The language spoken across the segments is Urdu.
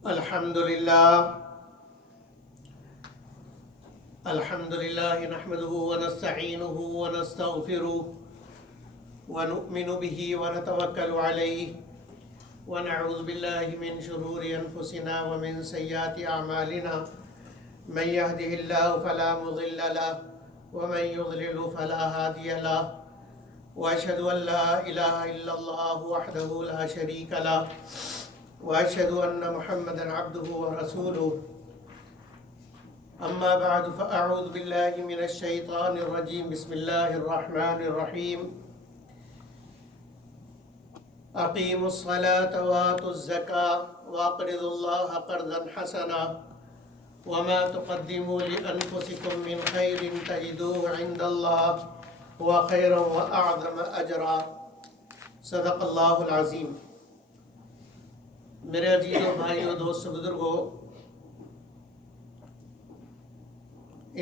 الحمد لله نحمده ونستعينه ونستغفره ونؤمن به ونتوكل عليه ونعوذ بالله من شرور أنفسنا ومن سيئات أعمالنا من يهده الله فلا مضل له ومن يضلل فلا هادي له وأشهد أن لا إله إلا الله وحده لا شريك له وأشهد أن محمدا عبده ورسوله أما بعد فأعوذ بالله من الشيطان الرجيم بسم الله الرحمن الرحيم أقيموا الصلاة وآتوا الزكاة وأقرضوا الله قرضا حسنا وما تقدموا لأنفسكم من خير تجدوه عند الله هو خيرا وأعظم أجرا صدق اللہ العظیم۔ میرے عزیزوں، بھائیوں، دوستوں، بزرگوں،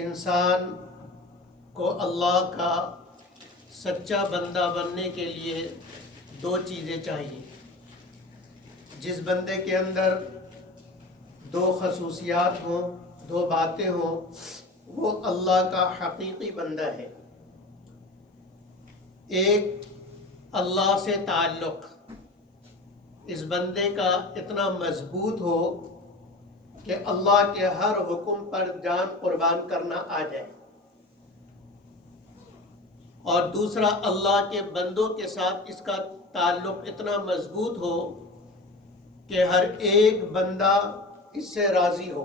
انسان کو اللہ کا سچا بندہ بننے کے لیے دو چیزیں چاہیے۔ جس بندے کے اندر دو خصوصیات ہوں، دو باتیں ہوں، وہ اللہ کا حقیقی بندہ ہے۔ ایک، اللہ سے تعلق اس بندے کا اتنا مضبوط ہو کہ اللہ کے ہر حکم پر جان قربان کرنا آ جائے، اور دوسرا، اللہ کے بندوں کے ساتھ اس کا تعلق اتنا مضبوط ہو کہ ہر ایک بندہ اس سے راضی ہو،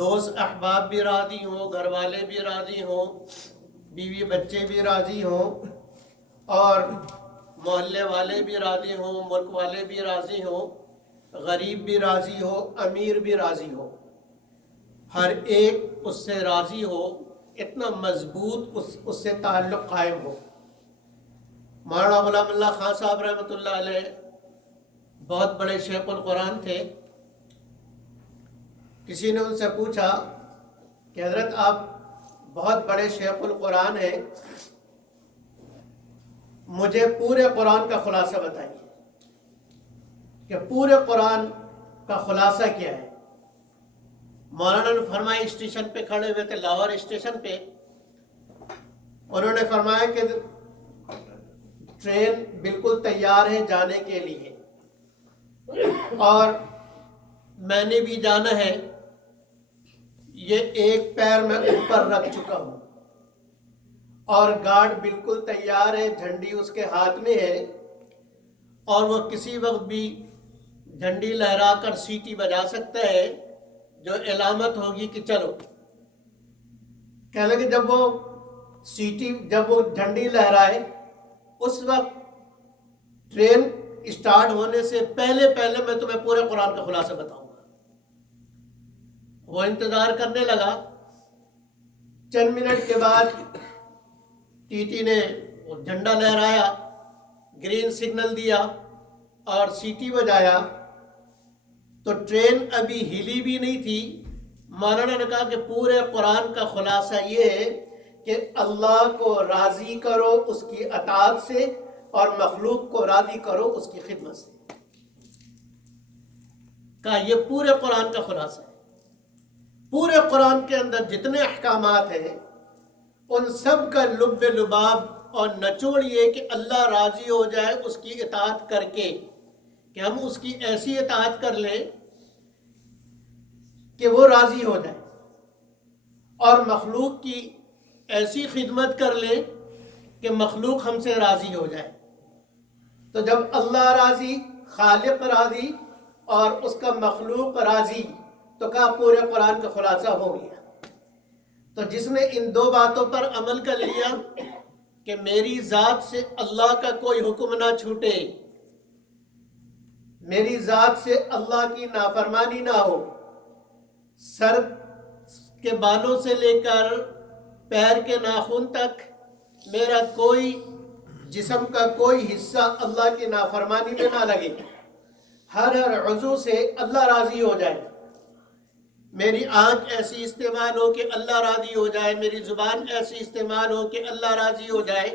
دوست احباب بھی راضی ہوں، گھر والے بھی راضی ہوں، بیوی بچے بھی راضی ہوں، اور محلے والے بھی راضی ہوں، ملک والے بھی راضی ہوں، غریب بھی راضی ہو، امیر بھی راضی ہو، ہر ایک اس سے راضی ہو، اتنا مضبوط اس سے تعلق قائم ہو۔ مولانا غلام اللہ خان صاحب رحمۃ اللہ علیہ بہت بڑے شیخ القرآن تھے۔ کسی نے ان سے پوچھا کہ حضرت آپ بہت بڑے شیخ القرآن ہیں، مجھے پورے قرآن کا خلاصہ بتائیے کہ پورے قرآن کا خلاصہ کیا ہے۔ مولانا نے فرمایا، اسٹیشن پہ کھڑے ہوئے تھے، لاہور اسٹیشن پہ، انہوں نے فرمایا کہ ٹرین بالکل تیار ہے جانے کے لیے، اور میں نے بھی جانا ہے، یہ ایک پیر میں اوپر رکھ چکا ہوں، اور گارڈ بالکل تیار ہے، جھنڈی اس کے ہاتھ میں ہے، اور وہ کسی وقت بھی جھنڈی لہرا کر سیٹی بجا سکتا ہے جو علامت ہوگی کہ چلو۔ کہنے لگے جب وہ جھنڈی لہرائے، اس وقت ٹرین اسٹارٹ ہونے سے پہلے میں تمہیں پورے قرآن کا خلاصہ بتاؤں گا۔ وہ انتظار کرنے لگا، چند منٹ کے بعد ٹی ٹی نے جھنڈا لہرایا، گرین سگنل دیا اور سیٹی بجایا، تو ٹرین ابھی ہلی بھی نہیں تھی۔ مولانا نے کہا کہ پورے قرآن کا خلاصہ یہ ہے کہ اللہ کو راضی کرو اس کی اطاعت سے، اور مخلوق کو راضی کرو اس کی خدمت سے۔ کہا یہ پورے قرآن کا خلاصہ ہے۔ پورے قرآن کے اندر جتنے احکامات ہیں، ان سب کا لب لباب اور نچوڑ یہ کہ اللہ راضی ہو جائے اس کی اطاعت کر کے، کہ ہم اس کی ایسی اطاعت کر لیں کہ وہ راضی ہو جائے، اور مخلوق کی ایسی خدمت کر لیں کہ مخلوق ہم سے راضی ہو جائے۔ تو جب اللہ راضی، خالق راضی، اور اس کا مخلوق راضی، تو کہا پورے قرآن کا خلاصہ ہو گیا۔ تو جس نے ان دو باتوں پر عمل کر لیا کہ میری ذات سے اللہ کا کوئی حکم نہ چھوٹے، میری ذات سے اللہ کی نافرمانی نہ ہو، سر کے بالوں سے لے کر پیر کے ناخن تک میرا کوئی جسم کا کوئی حصہ اللہ کی نافرمانی میں نہ لگے، ہر عضو سے اللہ راضی ہو جائے، میری آنکھ ایسی استعمال ہو کہ اللہ راضی ہو جائے، میری زبان ایسی استعمال ہو کہ اللہ راضی ہو جائے،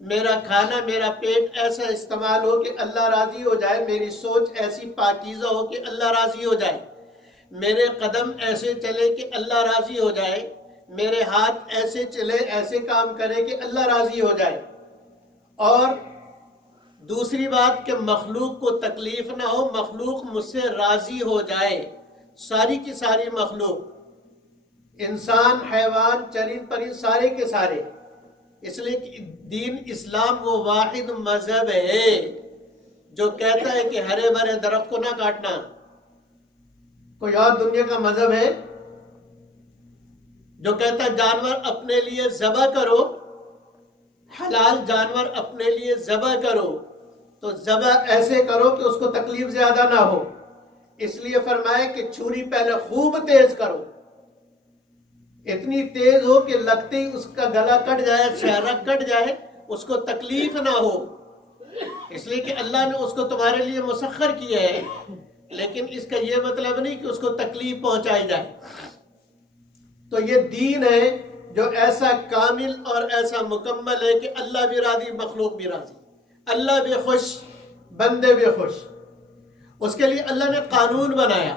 میرا کھانا میرا پیٹ ایسا استعمال ہو کہ اللہ راضی ہو جائے، میری سوچ ایسی پاکیزہ ہو کہ اللہ راضی ہو جائے، میرے قدم ایسے چلے کہ اللہ راضی ہو جائے، میرے ہاتھ ایسے چلے ایسے کام کرے کہ اللہ راضی ہو جائے، اور دوسری بات کہ مخلوق کو تکلیف نہ ہو، مخلوق مجھ سے راضی ہو جائے، ساری کی ساری مخلوق، انسان، حیوان، چرند پرند، سارے کے سارے۔ اس لیے کہ دین اسلام وہ واحد مذہب ہے جو کہتا ہے کہ ہرے بھرے درخت کو نہ کاٹنا۔ کوئی اور دنیا کا مذہب ہے جو کہتا ہے جانور اپنے لیے ذبح کرو، حلال جانور اپنے لیے ذبح کرو، تو ذبح ایسے کرو کہ اس کو تکلیف زیادہ نہ ہو، اس لیے فرمایا کہ چھری پہلے خوب تیز کرو، اتنی تیز ہو کہ لگتے ہی اس کا گلا کٹ جائے، چہرہ کٹ جائے، اس کو تکلیف نہ ہو، اس لیے کہ اللہ نے اس کو تمہارے لیے مسخر کیا ہے، لیکن اس کا یہ مطلب نہیں کہ اس کو تکلیف پہنچائی جائے۔ تو یہ دین ہے جو ایسا کامل اور ایسا مکمل ہے کہ اللہ بھی راضی، مخلوق بھی راضی، اللہ بھی خوش، بندے بھی خوش۔ اس کے لیے اللہ نے قانون بنایا۔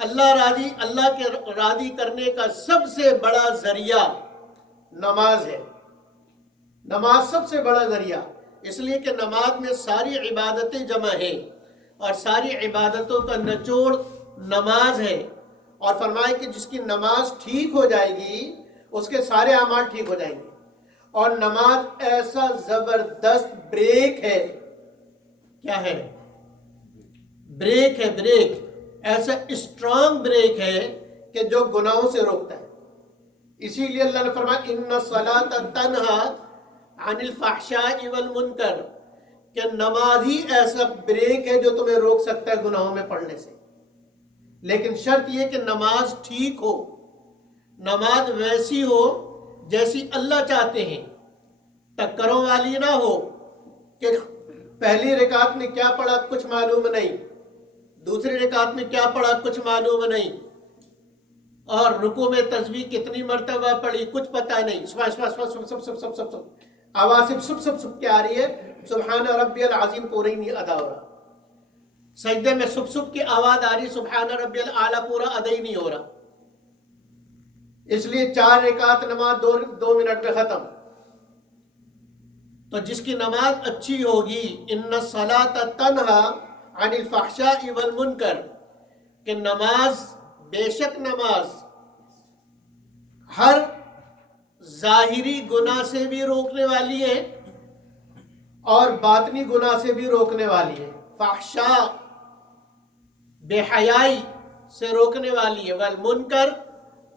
اللہ راضی، اللہ کے راضی کرنے کا سب سے بڑا ذریعہ نماز ہے۔ نماز سب سے بڑا ذریعہ، اس لیے کہ نماز میں ساری عبادتیں جمع ہیں اور ساری عبادتوں کا نچوڑ نماز ہے، اور فرمائے کہ جس کی نماز ٹھیک ہو جائے گی اس کے سارے اعمال ٹھیک ہو جائیں گے۔ اور نماز ایسا زبردست بریک ہے، کیا ہے؟ بریک ہے، بریک، ایسا اسٹرانگ بریک ہے کہ جو گناہوں سے روکتا ہے۔ اسی لیے اللہ نے فرمایا ان الصلاۃ تنہا عن الفحشاء والمنکر، کہ نماز ہی ایسا بریک ہے جو تمہیں روک سکتا ہے گناہوں میں پڑنے سے، لیکن شرط یہ کہ نماز ٹھیک ہو، نماز ویسی ہو جیسی اللہ چاہتے ہیں، ٹکروں والی نہ ہو کہ پہلی رکعت میں کیا پڑھا کچھ معلوم نہیں، دوسری رکعت میں کیا پڑھا کچھ معلوم نہیں، اور رکوع میں تسبیح کتنی مرتبہ پڑھی کچھ پتہ نہیں، سب آواز سب کے آ رہی ہے، سبحان ربی العظیم پورا ہی نہیں ادا ہو رہا، سجدے میں سب کی آواز آ رہی، سبحان ربی الاعلیٰ پورا ادا ہی نہیں ہو رہا، اس لیے 4 رکعت نماز 2 منٹ میں ختم۔ تو جس کی نماز اچھی ہوگی، ان الصلاۃ تنہا عن الفحشاء والمنکر، کہ نماز، بے شک نماز ہر ظاہری گناہ سے بھی روکنے والی ہے اور باطنی گناہ سے بھی روکنے والی ہے۔ فحشاء بے حیائی سے روکنے والی ہے، والمنکر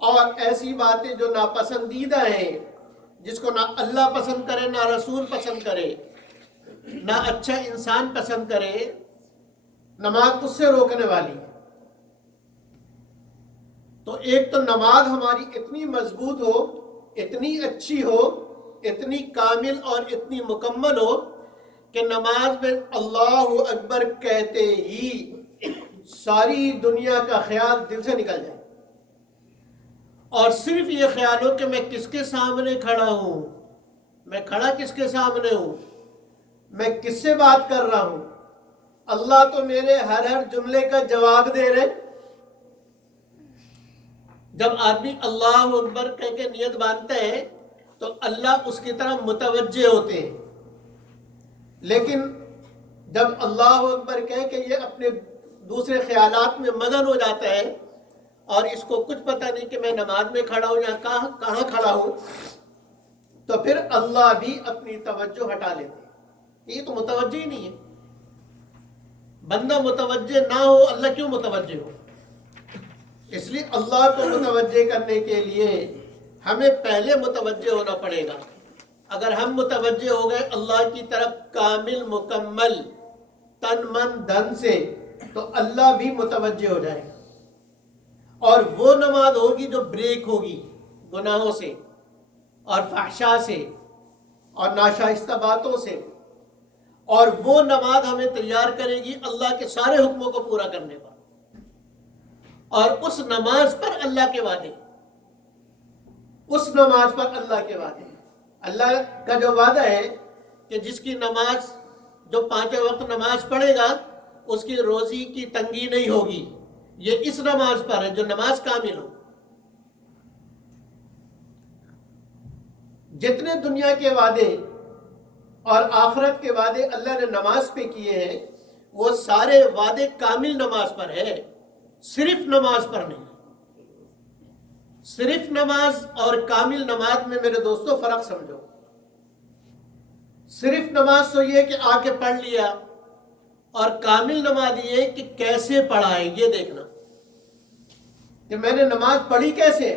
اور ایسی باتیں جو ناپسندیدہ ہیں، جس کو نہ اللہ پسند کرے، نہ رسول پسند کرے، نہ اچھا انسان پسند کرے، نماز اس سے روکنے والی ہے۔ تو ایک تو نماز ہماری اتنی مضبوط ہو، اتنی اچھی ہو، اتنی کامل اور اتنی مکمل ہو کہ نماز میں اللہ اکبر کہتے ہی ساری دنیا کا خیال دل سے نکل جائے، اور صرف یہ خیال ہو کہ میں کس کے سامنے کھڑا ہوں، میں کھڑا کس کے سامنے ہوں، میں کس سے بات کر رہا ہوں، اللہ تو میرے ہر جملے کا جواب دے رہے۔ جب آدمی اللہ اکبر کہہ کے نیت باندھتا ہے تو اللہ اس کی طرف متوجہ ہوتے ہیں، لیکن جب اللہ اکبر کہہ کے یہ اپنے دوسرے خیالات میں مگن ہو جاتا ہے اور اس کو کچھ پتہ نہیں کہ میں نماز میں کھڑا ہوں یا کہاں کھڑا ہوں، تو پھر اللہ بھی اپنی توجہ ہٹا لیتے ہیں۔ یہ تو متوجہ ہی نہیں ہے۔ بندہ متوجہ نہ ہو، اللہ کیوں متوجہ ہو؟ اس لیے اللہ کو متوجہ کرنے کے لیے ہمیں پہلے متوجہ ہونا پڑے گا۔ اگر ہم متوجہ ہو گئے اللہ کی طرف کامل مکمل تن من دھن سے، تو اللہ بھی متوجہ ہو جائے گا، اور وہ نماز ہوگی جو بریک ہوگی گناہوں سے اور فحشاء سے اور ناشائستہ باتوں سے، اور وہ نماز ہمیں تیار کرے گی اللہ کے سارے حکموں کو پورا کرنے پر، اور اس نماز پر اللہ کے وعدے، اس نماز پر اللہ کے وعدے۔ اللہ کا جو وعدہ ہے کہ جس کی نماز، جو 5 وقت نماز پڑھے گا اس کی روزی کی تنگی نہیں ہوگی، یہ اس نماز پر ہے جو نماز کامل ہو۔ جتنے دنیا کے وعدے اور آخرت کے وعدے اللہ نے نماز پہ کیے ہیں وہ سارے وعدے کامل نماز پر ہے، صرف نماز پر نہیں۔ صرف نماز اور کامل نماز میں میرے دوستو فرق سمجھو۔ صرف نماز تو یہ کہ آ کے پڑھ لیا، اور کامل نماز یہ کہ کیسے پڑھا ہے یہ دیکھنا کہ میں نے نماز پڑھی کیسے۔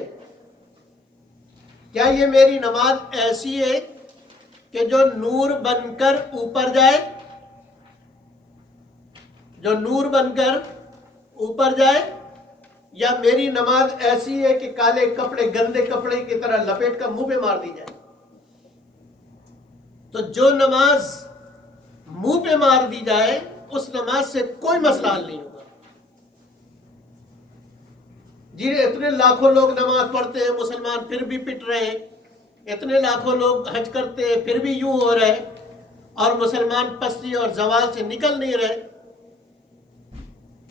کیا یہ میری نماز ایسی ہے کہ جو نور بن کر اوپر جائے، جو نور بن کر اوپر جائے، یا میری نماز ایسی ہے کہ کالے کپڑے گندے کپڑے کی طرح لپیٹ کر منہ پہ مار دی جائے؟ تو جو نماز منہ پہ مار دی جائے اس نماز سے کوئی مسئلہ حل نہیں ہوگا۔ جی اتنے لاکھوں لوگ نماز پڑھتے ہیں مسلمان پھر بھی پٹ رہے ہیں، اتنے لاکھوں لوگ حج کرتے ہیں پھر بھی یوں ہو رہے، اور مسلمان پستی اور زوال سے نکل نہیں رہے۔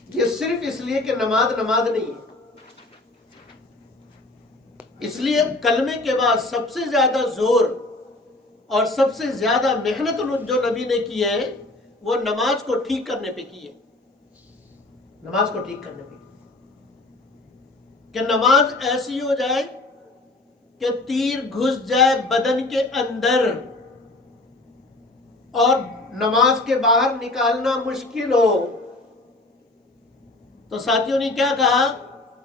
یہ صرف اس لیے کہ نماز نہیں ہے۔ اس لیے کلمے کے بعد سب سے زیادہ زور اور سب سے زیادہ محنت جو نبی نے کی ہے وہ نماز کو ٹھیک کرنے پہ کی ہے، نماز کو ٹھیک کرنے پہ کی، کہ نماز ایسی ہو جائے کہ تیر گھس جائے بدن کے اندر اور نماز کے باہر نکالنا مشکل ہو۔ تو ساتھیوں نے کیا کہا،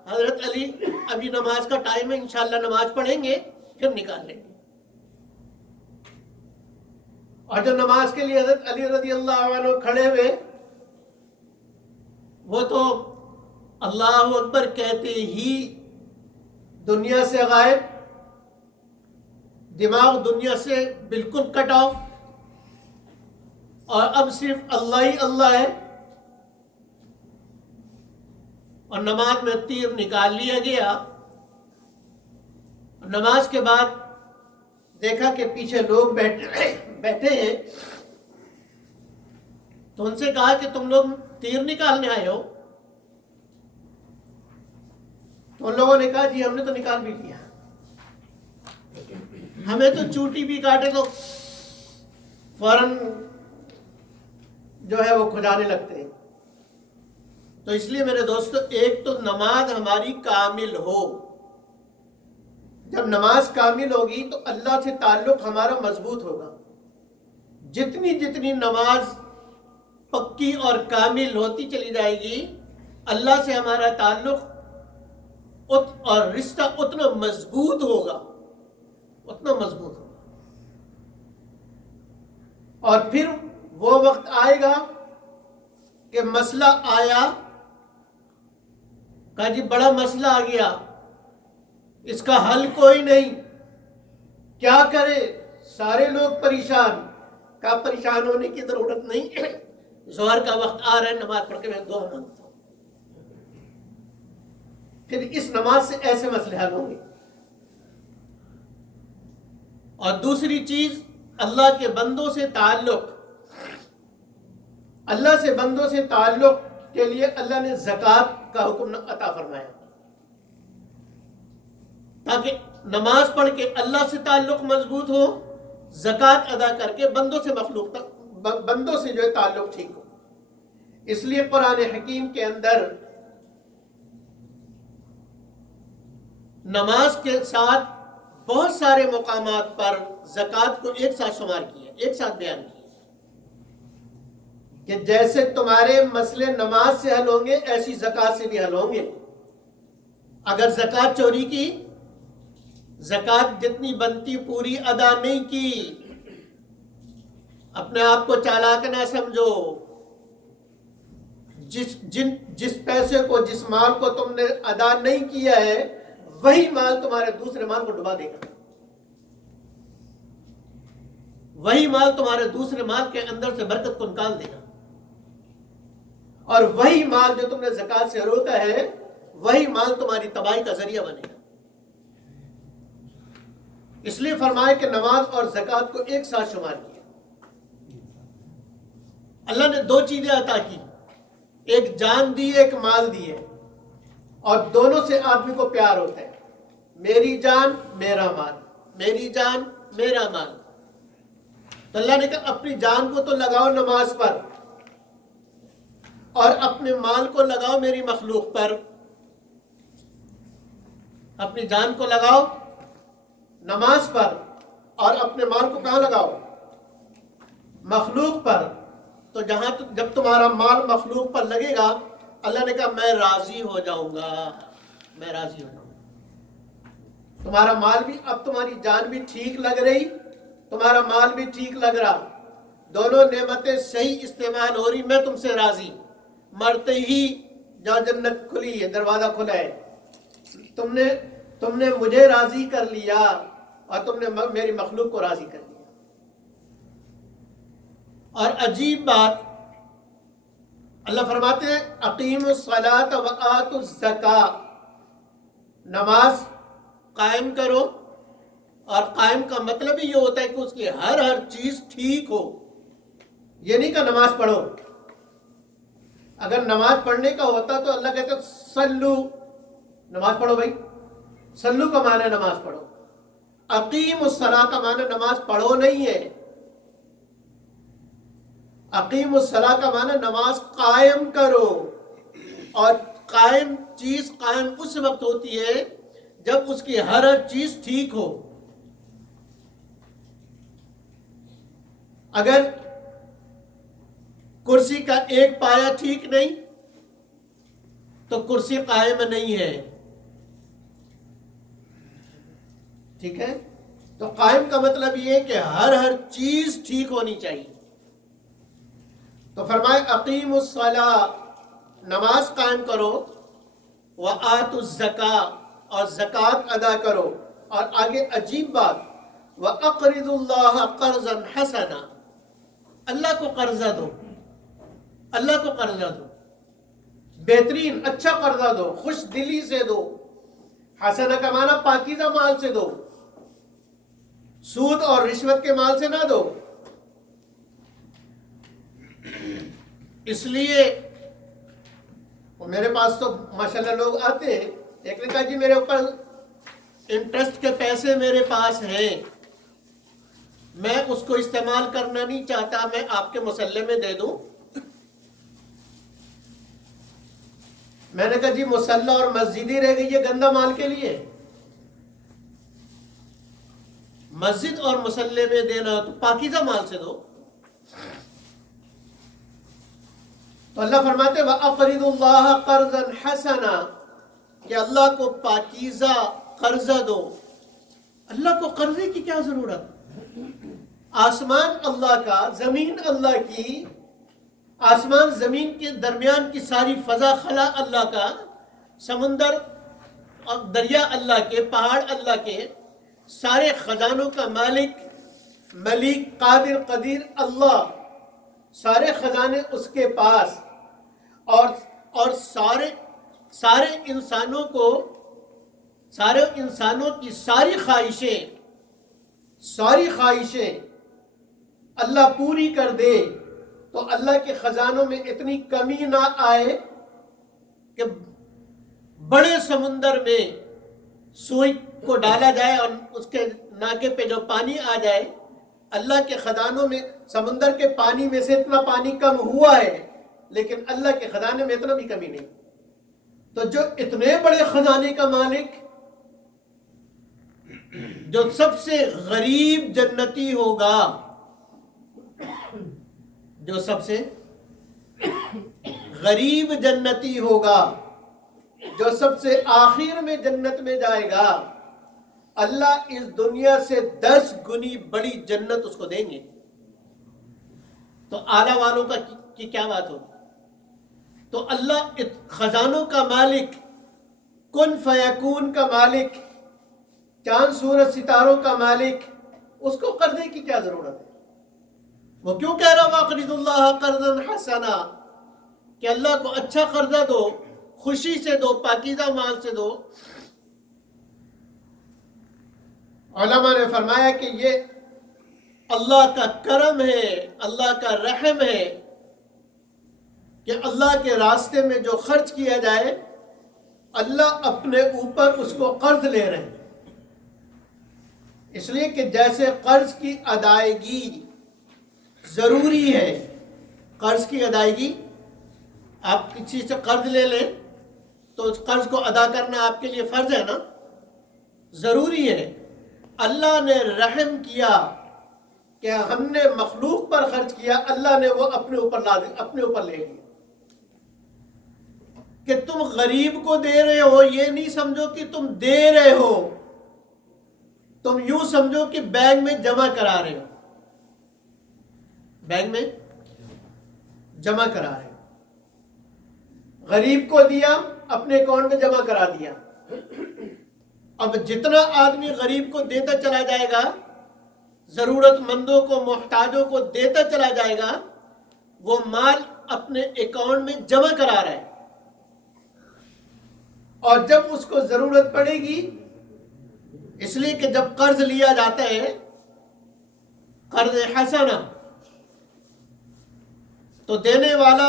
حضرت علی ابھی نماز کا ٹائم ہے، انشاءاللہ نماز پڑھیں گے پھر نکال لیں گے۔ اور جو نماز کے لیے حضرت علی رضی اللہ عنہ کھڑے ہوئے وہ تو اللہ اکبر کہتے ہی دنیا سے غائب، دماغ دنیا سے بالکل کٹ آف، اور اب صرف اللہ ہی اللہ ہے، اور نماز میں تیر نکال لیا گیا۔ نماز کے بعد دیکھا کہ پیچھے لوگ بیٹھے ہیں، تو ان سے کہا کہ تم لوگ تیر نکالنے آئے ہو؟ تو ان لوگوں نے کہا جی ہم نے تو نکال بھی لیا، ہمیں تو چوٹی بھی کاٹے تو فوراً جو ہے وہ کھجانے لگتے ہیں۔ تو اس لیے میرے دوستو ایک تو نماز ہماری کامل ہو، جب نماز کامل ہوگی تو اللہ سے تعلق ہمارا مضبوط ہوگا۔ جتنی نماز پکی اور کامل ہوتی چلی جائے گی اللہ سے ہمارا تعلق اور رشتہ اتنا مضبوط ہوگا، اتنا مضبوط ہوگا۔ اور پھر وہ وقت آئے گا کہ مسئلہ آیا، کہا جی بڑا مسئلہ آ گیا، اس کا حل کوئی نہیں، کیا کرے؟ سارے لوگ پریشان۔ کہا پریشان ہونے کی ضرورت نہیں، ظہر کا وقت آ رہا ہے، نماز پڑھ کے میں دعا مانگتا ہوں۔ پھر اس نماز سے ایسے مسئلے حل ہوں گے۔ اور دوسری چیز اللہ کے بندوں سے تعلق، اللہ سے بندوں سے تعلق کے لیے اللہ نے زکوٰۃ کا حکم عطا فرمایا، تاکہ نماز پڑھ کے اللہ سے تعلق مضبوط ہو، زکوٰۃ ادا کر کے بندوں سے مخلوق تک بندوں سے جو ہے تعلق ٹھیک ہو۔ اس لیے قرآن حکیم کے اندر نماز کے ساتھ بہت سارے مقامات پر زکوٰۃ کو ایک ساتھ شمار کیا، ایک ساتھ بیان کیا کہ جیسے تمہارے مسئلے نماز سے حل ہوں گے ایسی زکوٰۃ سے بھی حل ہوں گے۔ اگر زکوٰۃ چوری کی، زکوٰۃ جتنی بنتی پوری ادا نہیں کی، اپنے آپ کو چالاک نہ سمجھو، جس پیسے کو، جس مال کو تم نے ادا نہیں کیا ہے وہی مال تمہارے دوسرے مال کو ڈبا دے گا، وہی مال تمہارے دوسرے مال کے اندر سے برکت کو نکال دے گا، اور وہی مال جو تم نے زکوٰۃ سے روکا ہے وہی مال تمہاری تباہی کا ذریعہ بنے گا۔ اس لیے فرمایا کہ نماز اور زکوٰۃ کو ایک ساتھ شمار کیا. اللہ نے دو چیزیں عطا کی، ایک جان دی ہے، ایک مال دی ہے، اور دونوں سے آدمی کو پیار ہوتا ہے. میری جان میرا مال، میری جان میرا مال. تو اللہ نے کہا اپنی جان کو تو لگاؤ نماز پر، اور اپنے مال کو لگاؤ میری مخلوق پر. اپنی جان کو لگاؤ نماز پر، اور اپنے مال کو کہاں لگاؤ؟ مخلوق پر. تو جب تمہارا مال مخلوق پر لگے گا، اللہ نے کہا میں راضی ہو جاؤں گا، میں راضی ہو جاؤں گا. تمہارا مال بھی، اب تمہاری جان بھی ٹھیک لگ رہی، تمہارا مال بھی ٹھیک لگ رہا، دونوں نعمتیں صحیح استعمال ہو رہی، میں تم سے راضی. مرتے ہی جہاں جنت کھلی ہے، دروازہ کھلا ہے، تم نے مجھے راضی کر لیا اور تم نے میری مخلوق کو راضی کر لیا. اور عجیب بات، اللہ فرماتے ہیں اقیموا الصلاۃ وآتوا الزکاۃ، نماز قائم کرو. اور قائم کا مطلب ہی یہ ہوتا ہے کہ اس کی ہر چیز ٹھیک ہو. یہ نہیں کہ نماز پڑھو. اگر نماز پڑھنے کا ہوتا تو اللہ کہتا سلو، نماز پڑھو بھائی. سلو کا معنی نماز پڑھو. اقیم الصلاۃ کا معنی نماز پڑھو نہیں ہے. اقیم الصلاۃ کا معنی نماز قائم کرو. اور قائم چیز قائم اس وقت ہوتی ہے جب اس کی ہر چیز ٹھیک ہو. اگر کرسی کا ایک پایا ٹھیک نہیں تو کرسی قائم نہیں ہے. ٹھیک ہے؟ تو قائم کا مطلب یہ ہے کہ ہر چیز ٹھیک ہونی چاہیے. تو فرمائے اقیم الصلاۃ، نماز قائم کرو، وآتوا الزکاۃ، اور زکوٰۃ ادا کرو. اور آگے عجیب بات، وَأَقْرِضُوا اللَّهَ قَرْضًا حَسَنًا، اللہ کو قرضہ دو، اللہ کو قرضہ دو، بہترین اچھا قرضہ دو، خوش دلی سے دو. حسنہ کا معنی پاکیزہ مال سے دو، سود اور رشوت کے مال سے نہ دو. اس لیے میرے پاس تو ماشاءاللہ لوگ آتے ہیں، ایک نے کہا جی میرے اوپر انٹرسٹ کے پیسے میرے پاس ہیں، میں اس کو استعمال کرنا نہیں چاہتا، میں آپ کے مسلح میں دے دوں. میں نے کہا جی مسلح اور مسجد ہی رہ گئی ہے گندہ مال کے لیے. مسجد اور مسلح میں دینا تو پاکیزہ مال سے دو. تو اللہ فرماتے وَأَقْرِضُوا اللَّهَ قَرْضًا حَسَنًا، کہ اللہ کو پاکیزہ قرضہ دو. اللہ کو قرضے کی کیا ضرورت؟ آسمان اللہ کا، زمین اللہ کی، آسمان زمین کے درمیان کی ساری فضا خلا اللہ کا، سمندر اور دریا اللہ کے، پہاڑ اللہ کے، سارے خزانوں کا مالک، ملک، قادر، قدیر اللہ، سارے خزانے اس کے پاس. اور سارے انسانوں کی ساری خواہشیں اللہ پوری کر دے تو اللہ کے خزانوں میں اتنی کمی نہ آئے کہ بڑے سمندر میں سوئی کو ڈالا جائے اور اس کے ناکے پہ جو پانی آ جائے. اللہ کے خزانوں میں، سمندر کے پانی میں سے اتنا پانی کم ہوا ہے، لیکن اللہ کے خزانے میں اتنا بھی کمی نہیں. تو جو اتنے بڑے خزانے کا مالک، جو سب سے غریب جنتی ہوگا، جو سب سے غریب جنتی ہوگا، جو سب سے آخر میں جنت میں جائے گا، اللہ اس دنیا سے 10 گنی بڑی جنت اس کو دیں گے. تو اعلیٰ والوں کی کیا بات ہو. تو اللہ خزانوں کا مالک، کن فیکون کا مالک، چاند سورج ستاروں کا مالک، اس کو قرضے کی کیا ضرورت ہے؟ وہ کیوں کہہ رہا وَأَقْرِضُوا اللَّهَ قَرْضًا حَسَنًا، کہ اللہ کو اچھا قرضہ دو، خوشی سے دو، پاکیزہ مال سے دو. علماء نے فرمایا کہ یہ اللہ کا کرم ہے، اللہ کا رحم ہے کہ اللہ کے راستے میں جو خرچ کیا جائے اللہ اپنے اوپر اس کو قرض لے رہے ہیں۔ اس لیے کہ جیسے قرض کی ادائیگی ضروری ہے، قرض کی ادائیگی، آپ کسی سے قرض لے لیں تو اس قرض کو ادا کرنا آپ کے لیے فرض ہے نا، ضروری ہے۔ اللہ نے رحم کیا کہ ہم نے مخلوق پر خرچ کیا، اللہ نے وہ اپنے اوپر لے لیا۔ کہ تم غریب کو دے رہے ہو یہ نہیں سمجھو کہ تم دے رہے ہو، تم یوں سمجھو کہ بینک میں جمع کرا رہے ہو، بینک میں جمع کرا رہے ہو۔ غریب کو دیا، اپنے اکاؤنٹ میں جمع کرا دیا۔ اب جتنا آدمی غریب کو دیتا چلا جائے گا، ضرورت مندوں کو، محتاجوں کو دیتا چلا جائے گا، وہ مال اپنے اکاؤنٹ میں جمع کرا رہا ہے، اور جب اس کو ضرورت پڑے گی، اس لیے کہ جب قرض لیا جاتا ہے قرض حسنہ، تو دینے والا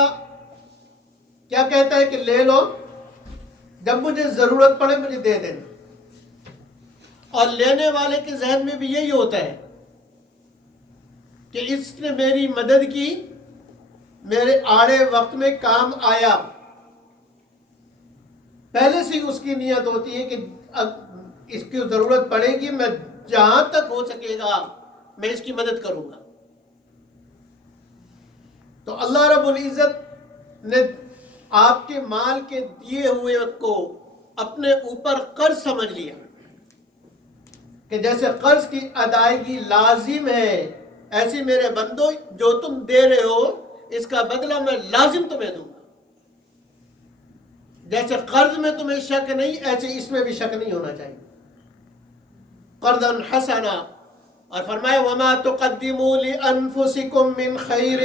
کیا کہتا ہے کہ لے لو، جب مجھے ضرورت پڑے مجھے دے دینا۔ اور لینے والے کے ذہن میں بھی یہی ہوتا ہے کہ اس نے میری مدد کی، میرے آڑے وقت میں کام آیا۔ پہلے سے اس کی نیت ہوتی ہے کہ اس کی ضرورت پڑے گی، میں جہاں تک ہو سکے گا میں اس کی مدد کروں گا۔ تو اللہ رب العزت نے آپ کے مال کے دیے ہوئے کو اپنے اوپر قرض سمجھ لیا کہ جیسے قرض کی ادائیگی لازم ہے، ایسے میرے بندو جو تم دے رہے ہو اس کا بدلہ میں لازم تمہیں دوں گا۔ جیسے قرض میں تمہیں شک نہیں، ایسے اس میں بھی شک نہیں ہونا چاہیے۔ قرضا حسنا، اور فرمایا وما تقدموا لانفسکم من خیر،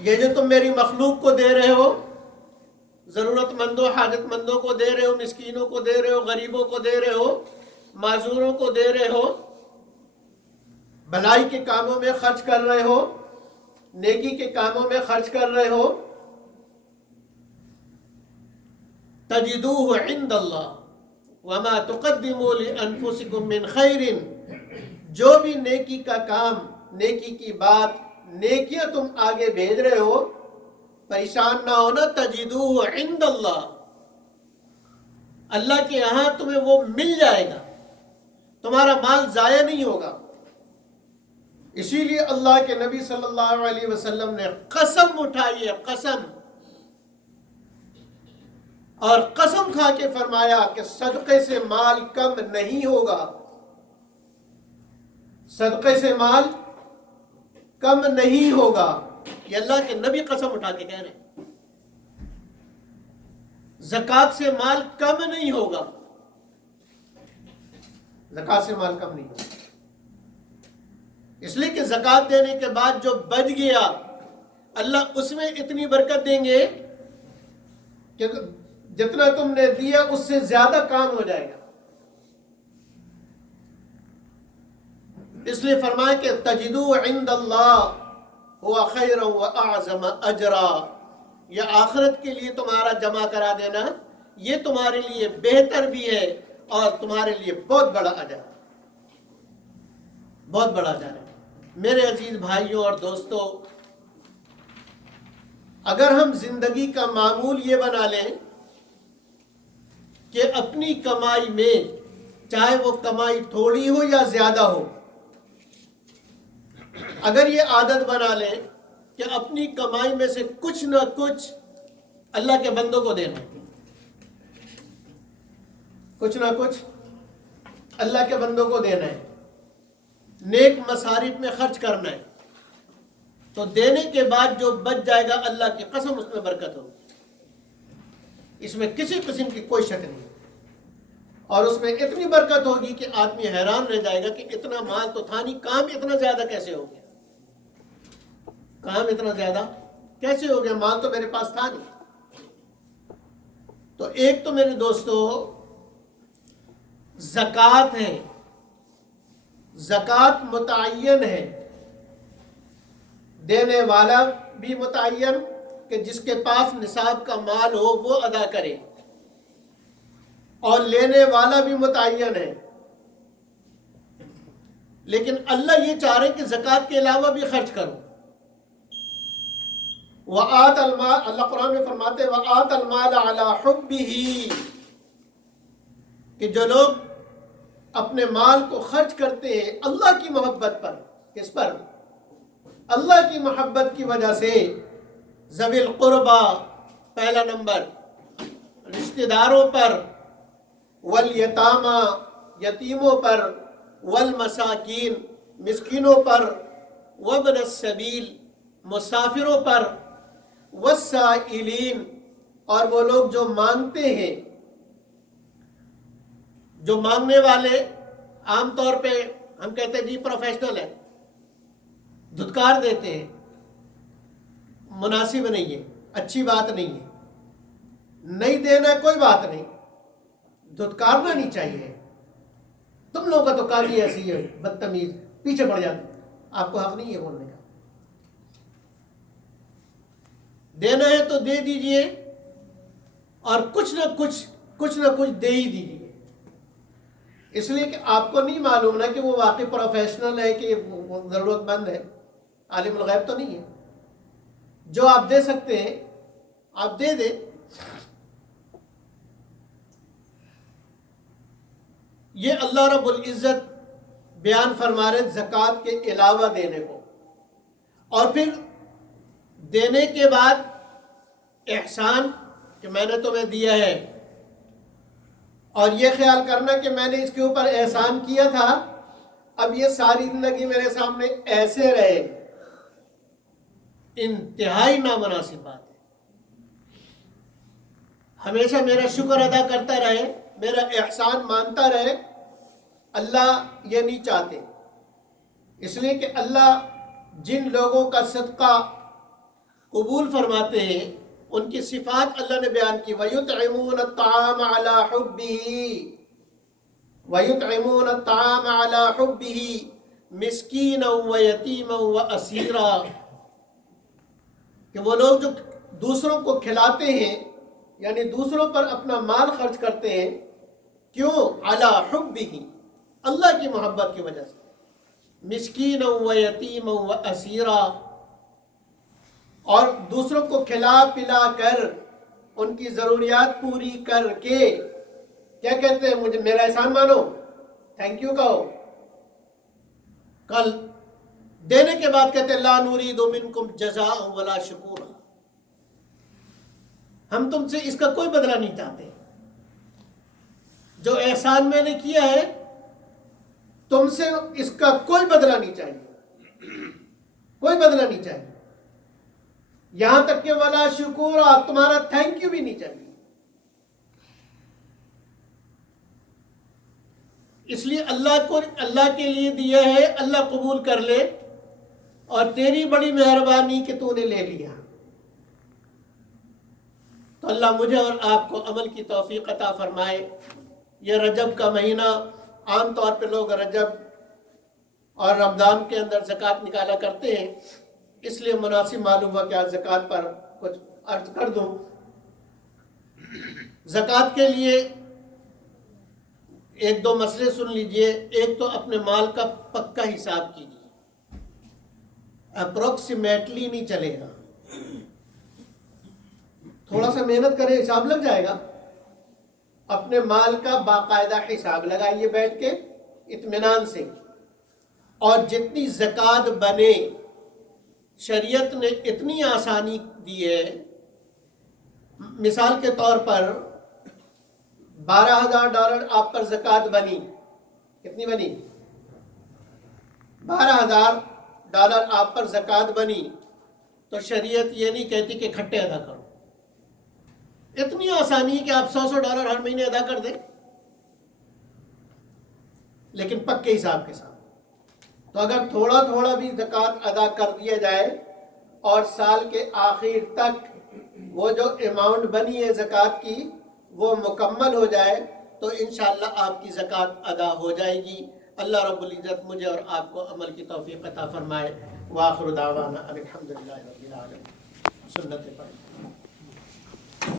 یہ جو تم میری مخلوق کو دے رہے ہو، ضرورت مندوں، حاجت مندوں کو دے رہے ہو، مسکینوں کو دے رہے ہو، غریبوں کو دے رہے ہو، معذوروں کو دے رہے ہو، بھلائی کے کاموں میں خرچ کر رہے ہو، نیکی کے کاموں میں خرچ کر رہے ہو، تجدوہ عند اللہ وما تقدموا لانفسکم من خیر، جو بھی نیکی کا کام، نیکی کی بات، نیکیاں تم آگے بھیج رہے ہو، پریشان نہ ہونا، تجدوہ عند اللہ، اللہ کے یہاں تمہیں وہ مل جائے گا، تمہارا مال ضائع نہیں ہوگا۔ اسی لیے اللہ کے نبی صلی اللہ علیہ وسلم نے قسم اٹھائی ہے، قسم، اور قسم کھا کے فرمایا کہ صدقے سے مال کم نہیں ہوگا، صدقے سے مال کم نہیں ہوگا۔ یہ اللہ کے نبی قسم اٹھا کے کہہ رہے ہیں، زکوٰۃ سے مال کم نہیں ہوگا، زکوٰۃ سے مال کم نہیں ہوگا، اس لیے کہ زکوٰۃ دینے کے بعد جو بچ گیا اللہ اس میں اتنی برکت دیں گے کہ جتنا تم نے دیا اس سے زیادہ کام ہو جائے گا۔ اس لیے فرمایا کہ تجدو عند اللہ ہوا خیرا واعظم اجرا، یہ آخرت کے لیے تمہارا جمع کرا دینا یہ تمہارے لیے بہتر بھی ہے اور تمہارے لیے بہت بڑا اجر ہے، بہت بڑا اجر ہے۔ میرے عزیز بھائیوں اور دوستوں، اگر ہم زندگی کا معمول یہ بنا لیں کہ اپنی کمائی میں، چاہے وہ کمائی تھوڑی ہو یا زیادہ ہو، اگر یہ عادت بنا لیں کہ اپنی کمائی میں سے کچھ نہ کچھ اللہ کے بندوں کو دینا، کچھ نہ کچھ اللہ کے بندوں کو دینا ہے، نیک مصارف میں خرچ کرنا ہے، تو دینے کے بعد جو بچ جائے گا اللہ کی قسم اس میں برکت ہوگی، اس میں کسی قسم کی کوئی شک نہیں، اور اس میں اتنی برکت ہوگی کہ آدمی حیران رہ جائے گا کہ اتنا مال تو تھا نہیں، کام اتنا زیادہ کیسے ہو گیا، کام اتنا زیادہ کیسے ہو گیا، مال تو میرے پاس تھا نہیں۔ تو ایک تو میرے دوستو زکوٰۃ ہے، زکوٰۃ متعین ہے، دینے والا بھی متعین کہ جس کے پاس نصاب کا مال ہو وہ ادا کرے، اور لینے والا بھی متعین ہے۔ لیکن اللہ یہ چاہ رہے کہ زکوٰۃ کے علاوہ بھی خرچ کرو۔ وَآتَ الْمَالَ، اللہ قرآن میں فرماتے ہیں وَآتَ الْمَالَ عَلَىٰ حُبِّهِ، کہ جو لوگ اپنے مال کو خرچ کرتے ہیں اللہ کی محبت پر، کس پر؟ اللہ کی محبت کی وجہ سے، ذوی القربہ پہلا نمبر، رشتہ داروں پر، والیتامى یتیموں پر، والمساکین مسکینوں پر، وابن السبیل مسافروں پر، والسائلین اور وہ لوگ جو مانگتے ہیں، جو مانگنے والے عام طور پہ ہم کہتے ہیں جی پروفیشنل ہے، دھتکار دیتے ہیں، مناسب نہیں ہے، اچھی بات نہیں ہے، نہیں دینا کوئی بات نہیں، دھتکارنا نہیں چاہیے۔ تم لوگوں کا تو کام ہی ایسی ہے، بدتمیز، پیچھے پڑ جاتے، آپ کو حق نہیں ہے بولنے کا۔ دینا ہے تو دے دیجئے، اور کچھ نہ کچھ دے ہی دیجئے، اس لیے کہ آپ کو نہیں معلوم نا کہ وہ واقعی پروفیشنل ہے کہ وہ ضرورت مند ہے، عالم الغیب تو نہیں ہے۔ جو آپ دے سکتے ہیں آپ دے دیں۔ یہ اللہ رب العزت بیان فرما رہے زکوٰۃ کے علاوہ دینے کو، اور پھر دینے کے بعد احسان کہ میں نے تمہیں دیا ہے، اور یہ خیال کرنا کہ میں نے اس کے اوپر احسان کیا تھا، اب یہ ساری زندگی میرے سامنے ایسے رہے، انتہائی نامناسب بات ہے۔ ہمیشہ میرا شکر ادا کرتا رہے، میرا احسان مانتا رہے، اللہ یہ نہیں چاہتے۔ اس لیے کہ اللہ جن لوگوں کا صدقہ قبول فرماتے ہیں ان کی صفات اللہ نے بیان کی، وَيُطْعِمُونَ الطَّعَامَ عَلَىٰ حُبِّهِ وَيُطْعِمُونَ الطَّعَامَ عَلَىٰ حُبِّهِ مِسْكِينًا وَيَتِيمًا وَأَسِيرًا، کہ وہ لوگ جو دوسروں کو کھلاتے ہیں، یعنی دوسروں پر اپنا مال خرچ کرتے ہیں، کیوں؟ عَلَىٰ حُبِّهِ، اللہ کی محبت کی وجہ سے، مِسْكِينًا وَيَتِيمًا وَأَسِيرًا، اور دوسروں کو کھلا پلا کر ان کی ضروریات پوری کر کے، کیا کہتے ہیں؟ مجھے میرا احسان مانو، تھینک یو کہو۔ کل دینے کے بعد کہتے ہیں لا نريد منکم جزاء ولا شکورا، ہم تم سے اس کا کوئی بدلہ نہیں چاہتے، جو احسان میں نے کیا ہے تم سے اس کا کوئی بدلہ نہیں چاہیے، کوئی بدلہ نہیں چاہیے، یہاں تک کہ ولا شکورا، تمہارا تھینک یو بھی نہیں چاہیے۔ اس لیے اللہ کے لیے دیا ہے، اللہ قبول کر لے، اور تیری بڑی مہربانی کہ تو نے لے لیا۔ تو اللہ مجھے اور آپ کو عمل کی توفیق عطا فرمائے۔ یہ رجب کا مہینہ، عام طور پہ لوگ رجب اور رمضان کے اندر زکوٰۃ نکالا کرتے ہیں، اس لیے مناسب معلوم ہوا کہ آج زکوٰۃ پر کچھ عرض کر دوں۔ زکوٰۃ کے لیے ایک دو مسئلے سن لیجئے۔ ایک تو اپنے مال کا پکا حساب کیجیے، اپروکسیمیٹلی نہیں چلے گا، تھوڑا سا محنت کریں، حساب لگ جائے گا۔ اپنے مال کا باقاعدہ حساب لگائیے بیٹھ کے اطمینان سے، اور جتنی زکوٰۃ بنے، شریعت نے اتنی آسانی دی ہے۔ مثال کے طور پر $12,000 آپ پر زکوٰۃ بنی، کتنی بنی؟ $12,000 آپ پر زکوٰۃ بنی، تو شریعت یہ نہیں کہتی کہ کھٹے ادا کرو، اتنی آسانی ہے کہ آپ $100 ہر مہینے ادا کر دیں، لیکن پکے حساب کے ساتھ۔ تو اگر تھوڑا تھوڑا بھی زکوٰۃ ادا کر دیا جائے، اور سال کے آخر تک وہ جو اماؤنٹ بنی ہے زکوٰۃ کی وہ مکمل ہو جائے، تو انشاءاللہ آپ کی زکوٰۃ ادا ہو جائے گی۔ اللہ رب العزت مجھے اور آپ کو عمل کی توفیق عطا فرمائے۔ وآخر دعوانا الحمدللہ رب العالمین۔ سنت پڑھ